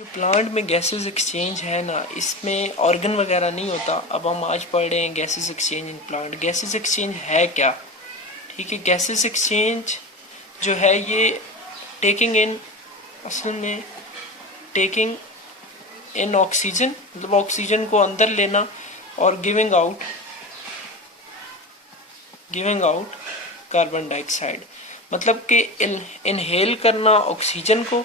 जो प्लांट में gases exchange है ना, इसमें ऑर्गन वगैरह नहीं होता। अब हम आज पढ़ रहे हैं gases exchange in plant. Gases exchange है क्या? ठीक है, गैसेस एक्सचेंज जो है ये टेकिंग इन, असल में टेकिंग इन ऑक्सीजन, मतलब ऑक्सीजन को अंदर लेना, और गिविंग आउट कार्बन डाइऑक्साइड, मतलब कि इनहेल करना ऑक्सीजन को,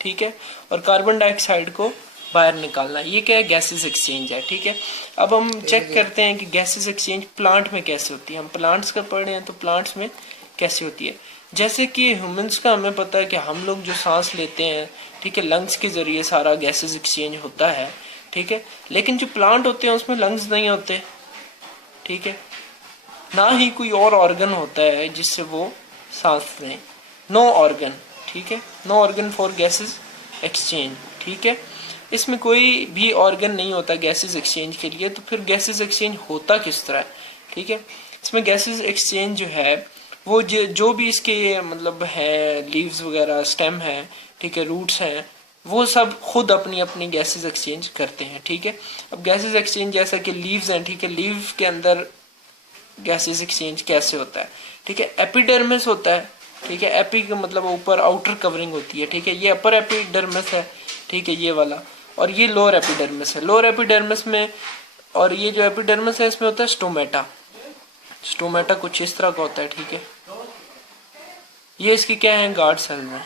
ठीक है, और कार्बन डाइऑक्साइड को बाहर निकालना। ये क्या है? गैसेस एक्सचेंज है। ठीक है, अब हम चेक करते हैं कि गैसेस एक्सचेंज प्लांट में कैसे होती है। हम प्लांट्स का पढ़ रहे हैं तो प्लांट्स में कैसे होती है। जैसे कि ह्यूमंस का हमें पता है कि हम लोग जो सांस लेते हैं, ठीक है, लंग्स के जरिए सारा गैसेस एक्सचेंज होता है। ठीक है, लेकिन जो प्लांट होते हैं उसमें लंग्स नहीं होते, ठीक है, ना ही कोई और ऑर्गन होता है जिससे वो सांस लें। नो ऑर्गन, ठीक है, no organ for gases exchange. ठीक है, इसमें कोई भी ऑर्गन नहीं होता गैसेस एक्सचेंज के लिए। तो फिर गैसेस एक्सचेंज होता किस तरह है? ठीक है, इसमें गैसेस एक्सचेंज जो है वो जो भी इसके मतलब है, लीव्स वगैरह, स्टेम है, ठीक है, रूट्स हैं, वो सब खुद अपनी अपनी गैसेस एक्सचेंज करते हैं। ठीक है, अब गैसेस एक्सचेंज जैसा कि लीव्स हैं, ठीक है, लीव के अंदर गैसेस एक्सचेंज कैसे होता है? ठीक है, एपिडर्मिस होता है। ठीक है, एपी का मतलब ऊपर आउटर कवरिंग होती है। ठीक है, ये अपर एपिडर्मिस है, ठीक है, ये वाला, और ये लोअर एपिडर्मिस है। लोअर एपिडर्मिस में, और ये जो एपिडर्मिस है इसमें होता है स्टोमेटा। स्टोमेटा कुछ इस तरह का होता है। ठीक है, ये इसकी क्या है? गार्ड सेल में।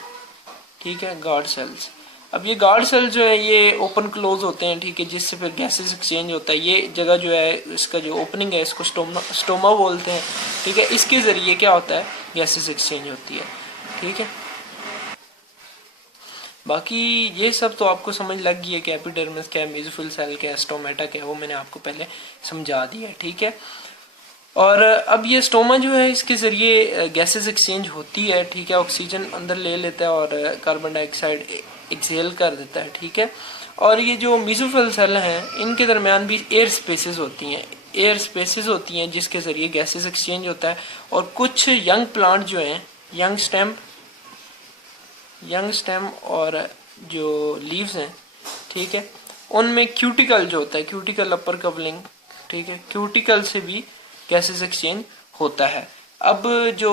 ठीक है, गार्ड सेल्स। अब ये गार्ड सेल जो है ये ओपन क्लोज होते हैं, ठीक है, जिससे फिर गैसेस एक्सचेंज होता है। ये जगह जो है, इसका जो ओपनिंग है, इसको स्टोमा बोलते हैं। ठीक है, इसके जरिए क्या होता है? गैसेस एक्सचेंज होती है। ठीक है, बाकी ये सब तो आपको समझ लग गई है कि एपिडर्मिस क्या है, मेसोफिल सेल क्या है, स्टोमेटा क्या है, वो मैंने आपको पहले समझा दिया है। ठीक है, और अब ये स्टोमा जो है इसके ज़रिए गैसेस एक्सचेंज होती है। ठीक है, ऑक्सीजन अंदर ले लेता है और कार्बन डाइऑक्साइड एक्सहेल कर देता है। ठीक है, और ये जो मेसोफिल सेल हैं इनके दरमियान भी एयर स्पेसेस होती हैं, जिसके ज़रिए गैसेस एक्सचेंज होता है। और कुछ यंग प्लांट जो हैं, यंग स्टेम और जो लीव्स हैं, ठीक है, उनमें क्यूटिकल जो होता है, क्यूटिकल अपर कवरिंग, ठीक है, क्यूटिकल से भी गैसेस एक्सचेंज होता है। अब जो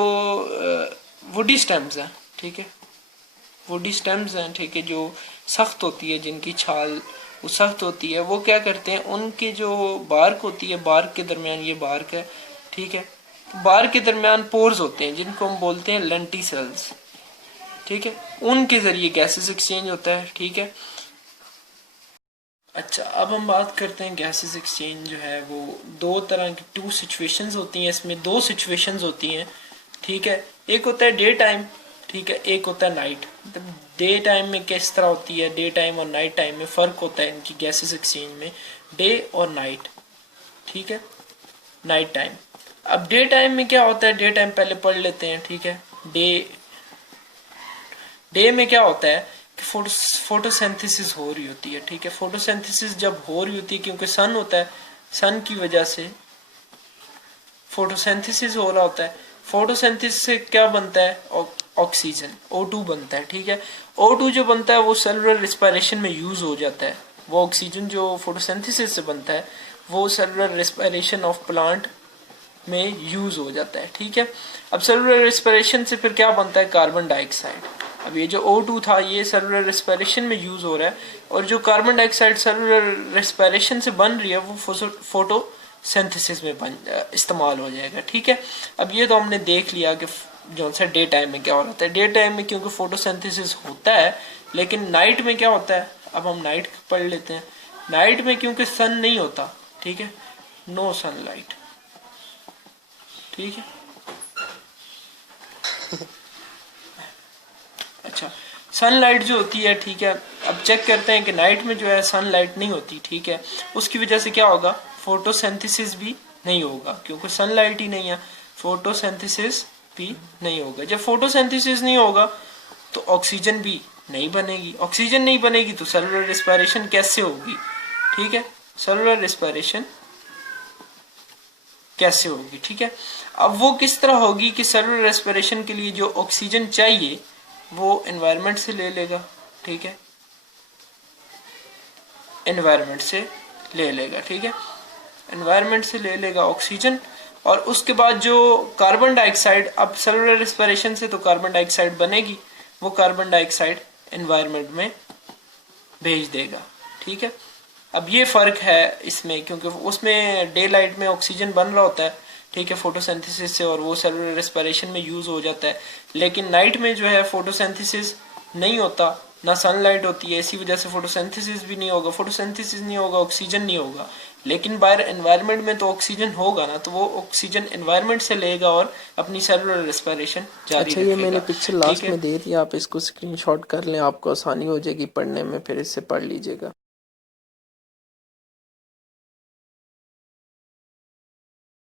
वुडी स्टेम्स हैं, ठीक है, वुडी स्टेम्स हैं, ठीक है, जो सख्त होती है, जिनकी छाल वो सख्त होती है, वो क्या करते हैं, उनके जो बार्क होती है, बार्क के दरमियान, ये बार्क है, ठीक है, बार्क के दरमियान पोर्स होते हैं जिनको हम बोलते हैं लेंटिसेल्स। ठीक है, उनके जरिए गैसेस एक्सचेंज होता है। ठीक है, अच्छा, अब हम बात करते हैं गैसेस एक्सचेंज जो है वो दो तरह की, टू सिचुएशंस होती हैं। इसमें दो सिचुएशंस होती हैं। ठीक है, एक होता है डे टाइम, ठीक है, एक होता है नाइट। मतलब डे टाइम में किस तरह होती है, डे टाइम और नाइट टाइम में फ़र्क होता है इनकी गैसेस एक्सचेंज में, डे और नाइट। ठीक है, नाइट टाइम। अब डे टाइम में क्या होता है, डे टाइम पहले पढ़ लेते हैं। ठीक है, डे में क्या होता है कि फोटोसिंथेसिस हो रही होती है। ठीक है, फोटोसिंथेसिस जब हो रही होती है, क्योंकि सन होता है, सन की वजह से फोटोसिंथेसिस हो रहा होता है। फोटोसिंथेसिस से क्या बनता है? ऑक्सीजन, O2 बनता है। ठीक है, O2 जो बनता है वो सेलुलर रिस्पायरेशन में यूज हो जाता है। वो ऑक्सीजन जो फोटोसिंथेसिस से बनता है वो सेलुलर रिस्पायरेशन ऑफ प्लांट में यूज हो जाता है। ठीक है, अब सेलुलर रिस्पायरेशन से फिर क्या बनता है? Carbon dioxide. अब ये जो O2 था ये सेलुलर रिस्पायरेशन में यूज हो रहा है, और जो कार्बन डाइऑक्साइड सेलुलर रिस्पायरेशन से बन रही है वो फोटोसिंथेसिस में इस्तेमाल हो जाएगा। ठीक है, अब ये तो हमने देख लिया कि जो सा डे टाइम में क्या हो रहा है। डे टाइम में क्योंकि फोटोसिंथेसिस होता है, लेकिन नाइट में क्या होता है? अब हम नाइट पढ़ लेते हैं। नाइट में क्योंकि सन नहीं होता, ठीक है, नो सनलाइट। ठीक है, अच्छा, सनलाइट जो होती है, ठीक है, अब चेक करते हैं कि नाइट में जो है सनलाइट नहीं होती। ठीक है, उसकी वजह से क्या होगा? फोटोसिंथेसिस भी नहीं होगा, क्योंकि सनलाइट ही नहीं है, फोटोसिंथेसिस भी नहीं होगा। जब फोटोसिंथेसिस नहीं होगा तो ऑक्सीजन भी नहीं बनेगी। ऑक्सीजन नहीं बनेगी तो सेलुलर रिस्पायरेशन कैसे होगी? ठीक है, सेलुलर रिस्पायरेशन कैसे होगी? ठीक है, अब वो किस तरह होगी कि सेलुलर रेस्पिरेशन के लिए जो ऑक्सीजन चाहिए वो एनवायरनमेंट से ले लेगा। ठीक है, एनवायरनमेंट से ले लेगा, ठीक है, एनवायरनमेंट से ले लेगा ऑक्सीजन, और उसके बाद जो कार्बन डाइऑक्साइड, अब सेलुलर रेस्पिरेशन से तो कार्बन डाइऑक्साइड बनेगी, वो कार्बन डाइऑक्साइड एनवायरनमेंट में भेज देगा, ठीक है। अब ये फर्क है इसमें, क्योंकि उसमें डे लाइट में ऑक्सीजन बन रहा होता है, ठीक है, फोटोसिंथेसिस से, और वो सेलुलर रेस्पिरेशन में यूज हो जाता है। लेकिन नाइट में जो है फोटोसिंथेसिस नहीं होता, ना सनलाइट होती है, इसी वजह से फोटोसिंथेसिस भी नहीं होगा, फोटोसिंथेसिस नहीं होगा, ऑक्सीजन नहीं होगा। लेकिन बाहर एनवायरनमेंट में तो ऑक्सीजन होगा ना, तो वो ऑक्सीजन एनवायरनमेंट से लेगा और अपनी सेलुलर रेस्पिरेशन जारी अच्छा, रखेगा। ये मैंने पिक्चर ठीक लास्ट है, में दे दिया, आप इसको स्क्रीनशॉट कर लें, आपको आसानी हो जाएगी पढ़ने में, फिर इससे पढ़ लीजिएगा।